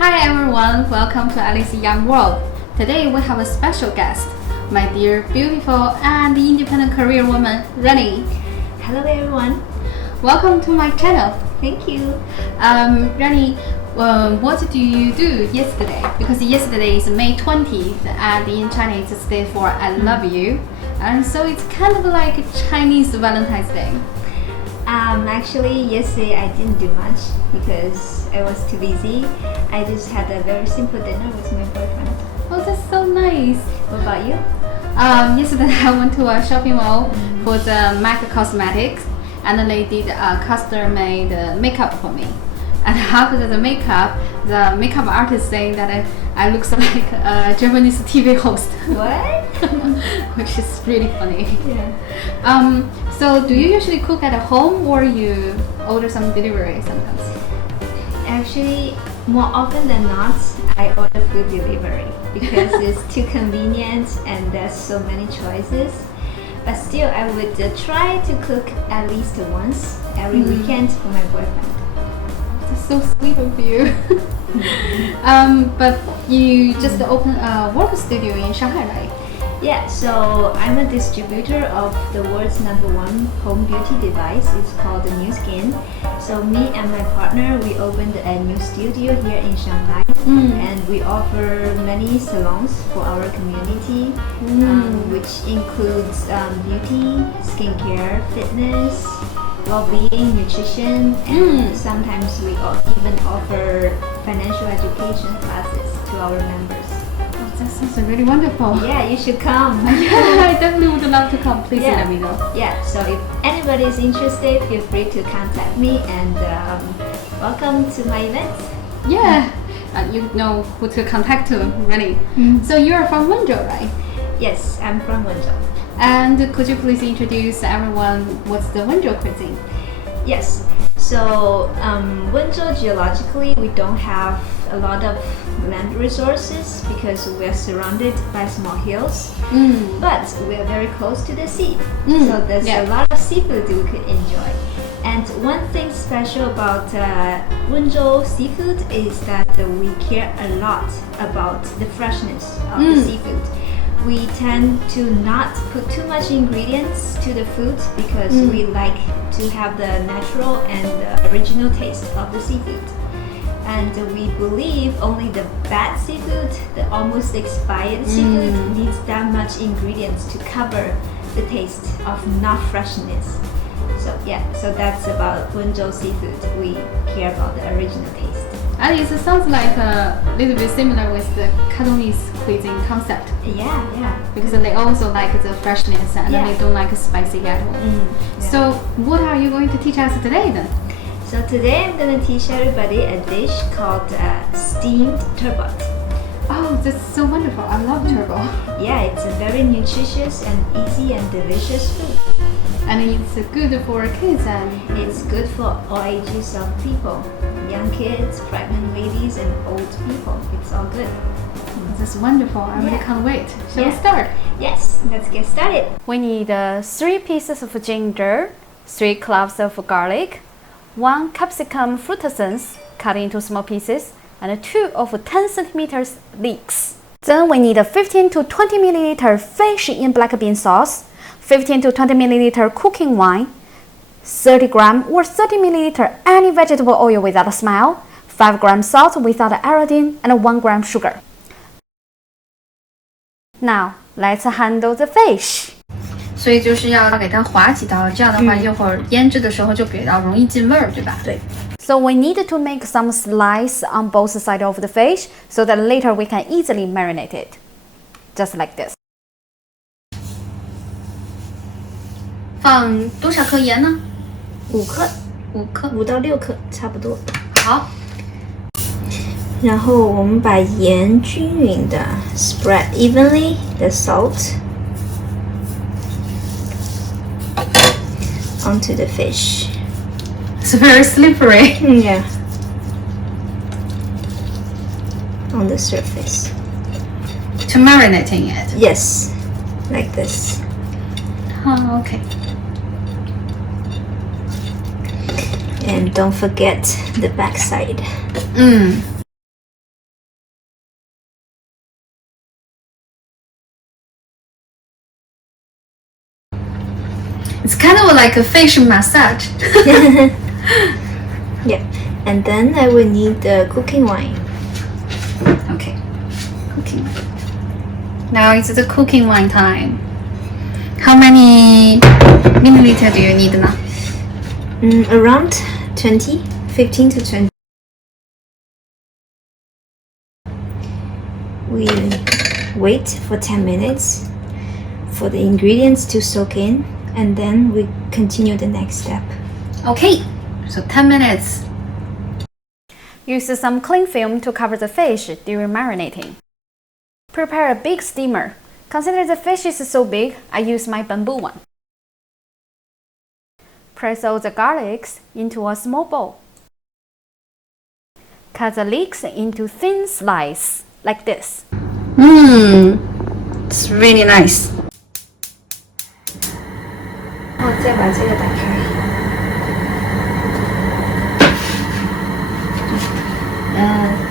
Hi everyone, welcome to Alice's Young World. Today we have a special guest, my dear, beautiful and independent career woman, Rainie. Hello everyone. Welcome to my channel. Thank you. Rainie, what do you do yesterday? Because yesterday is May 20th and in Chinese it stands for I love you. And so it's kind of like a Chinese Valentine's Day. Actually yesterday I didn't do much because I was too busy. I just had a very simple dinner with my boyfriend. Oh, that's so nice. What about you? Yesterday I went to a shopping mall for the MAC Cosmetics and then they did a custom-made makeup for me. And after the makeup artist saying that I look like a Japanese TV host. What? Which is really funny. Yeah. So do you usually cook at home or you order some delivery sometimes? Actually, more often than not, I order food delivery because it's too convenient and there's so many choices. But still, I would try to cook at least once every weekend for my boyfriend. That's so sweet of you. But you just opened a work studio in Shanghai, right? Yeah, so I'm a distributor of the world's #1 home beauty device. It's called the New Skin. So me and my partner, we opened a new studio here in Shanghai, and we offer many salons for our community, which includes beauty, skincare, fitness, well-being, nutrition, and sometimes we even offer financial education classes to our members. That sounds really wonderful. Yeah, you should come. I definitely would love to come. Please let me know. Yeah, so if anybody is interested, feel free to contact me and welcome to my event. Yeah, you know who to contact to, really. So you're from Wenzhou, right? Yes, I'm from Wenzhou. And could you please introduce everyone what's the Wenzhou cuisine? Yes, so Wenzhou geologically we don't have a lot of land resources because we are surrounded by small hills, but we are very close to the sea, so there's a lot of seafood we could enjoy. And one thing special about Wenzhou seafood is that we care a lot about the freshness of the seafood. We tend to not put too much ingredients to the food because we like to have the natural and the original taste of the seafood. And we believe only the bad seafood, the almost expired seafood, needs that much ingredients to cover the taste of not freshness. So yeah, so that's about Wenzhou seafood. We care about the original taste. And it sounds like a little bit similar with the Cantonese cuisine concept. Yeah. Because they also like the freshness and they don't like spicy at all. So what are you going to teach us today then? So today I'm going to teach everybody a dish called steamed turbot. Oh, that's so wonderful. I love turbot. Yeah, it's a very nutritious and easy and delicious food. And it's good for kids and it's good for all ages of people. Young kids, pregnant ladies and old people. It's all good. That's wonderful. I really can't wait. Shall we start? Yes, let's get started. We need 3 pieces of ginger, 3 cloves of garlic, 1 Capsicum Frutescens cut into small pieces, and 2 of 10 centimeters leeks. Then we need 15 to 20 milliliter fish in black bean sauce, 15 to 20 milliliter cooking wine, 30 gram or 30 milliliter any vegetable oil without a smell, 5 gram salt without iodine, and 1 gram sugar. Now let's handle the fish. 所以就是要给它划几刀，这样的话一会儿腌制的时候就比较容易进味儿，对吧？对。So we need to make some slice on both sides of the fish so that later we can easily marinate it. Just like this. 放多少克盐呢？5克，5克，5到6克，差不多。好。然后我们把盐均匀的 spread evenly the salt onto the fish. It's very slippery. Yeah. On the surface. To marinating it. Yes, like this. Oh, okay. And don't forget the back side. like a fish massage. Yeah, and then I will need the cooking wine. Okay, cooking. Now it's the cooking wine time. How many milliliter do you need now? Around 20, 15 to 20. We wait for 10 minutes for the ingredients to soak in, and then we continue the next step. Okay, so 10 minutes. Use some cling film to cover the fish during marinating. Prepare a big steamer. Consider the fish is so big, I use my bamboo one. Press all the garlics into a small bowl. Cut the leeks into thin slices, like this. It's really nice. 再把这个打开。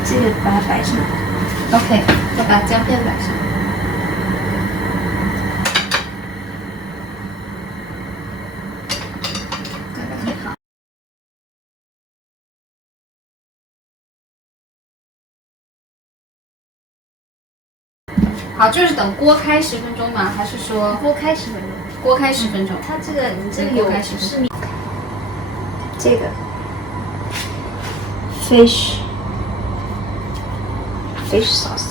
这个把它摆上。OK， 再把姜片摆上。好，就是等锅开10分钟吗？还是说锅开10分钟？锅开10分钟。它这个你这里有是米，这个 fish sauce.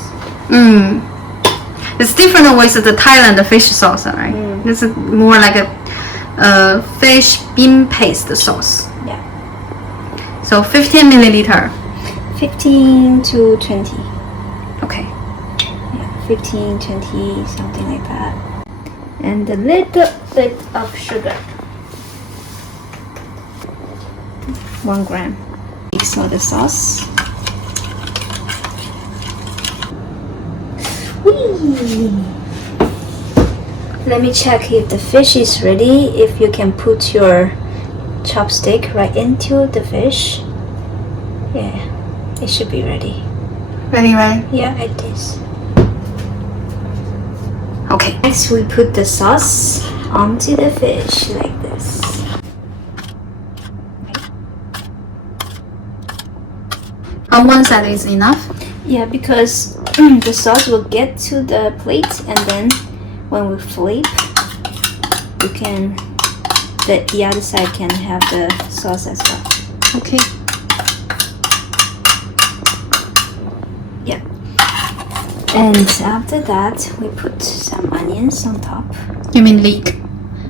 It's different with the Thailand fish sauce, right? It's more like a fish bean paste sauce. Yeah. So 15 milliliter. 15 to 20. Okay. 15, 20, something like that. And a little bit of sugar. 1 gram. Mix all the sauce. Whee! Let me check if the fish is ready. If you can put your chopstick right into the fish. Yeah, it should be ready. Ready, right? Yeah, it is. Okay. Next, we put the sauce onto the fish like this. On one side is enough? Yeah, because the sauce will get to the plate, and then when we flip, you can the other side can have the sauce as well. Okay. Yeah. And after that, we put some onions on top. You mean leek?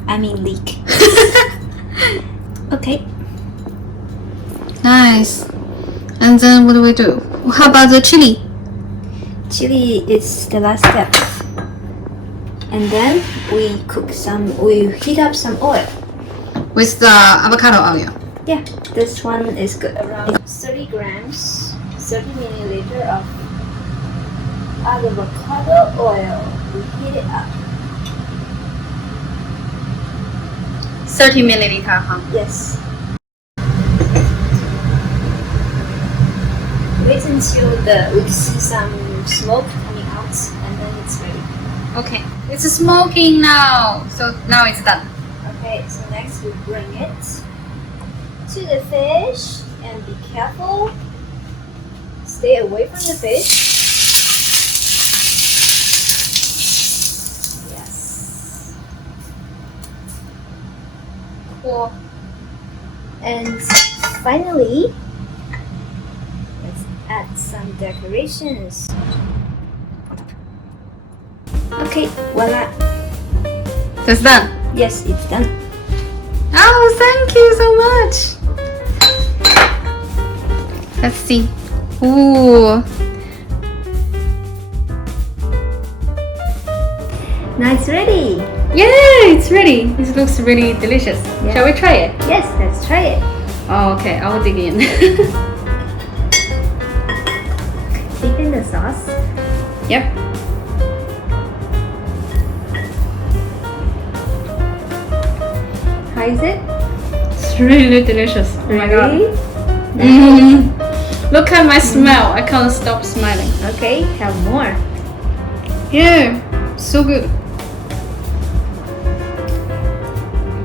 I mean leek. Okay. Nice. And then what do we do? How about the chili? Chili is the last step. And then we heat up some oil. With the avocado oil. Yeah, this one is good. Around 30 grams, 30 milliliter of avocado oil. We heat it up. 30 milliliter, huh? Yes. Wait until we see some smoke coming out, and then it's ready. Okay. It's smoking now. So now it's done. Okay, so next we bring it to the fish, and be careful. Stay away from the fish. Yes. Cool. And finally, let's add some decorations. Okay, voila. That's done. Yes, it's done. Oh, thank you so much. Let's see. Ooh. Now it's ready. Yay, it's ready. It looks really delicious. Yeah. Shall we try it? Yes, let's try it. Oh, okay. I will dig in. Dip in the sauce. Yep. How is it? It's really delicious. Oh my god. Really? Look at my smell. I can't stop smiling. Okay, have more. Yeah, so good.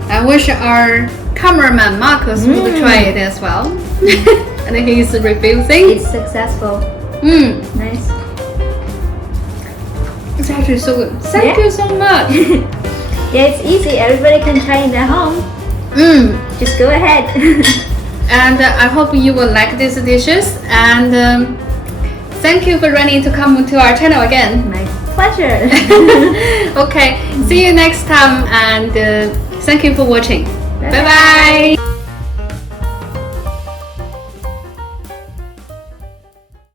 I I wish our cameraman Markus would try it as well. And he's refusing. It's successful. Nice. It's actually so good. Thank Yeah. you so much. Yeah, it's easy. Everybody can try it at home. Just go ahead. And I hope you will like these dishes. And thank you for Rainie to come to our channel again. My pleasure. Okay, see you next time. And thank you for watching. Bye Bye bye.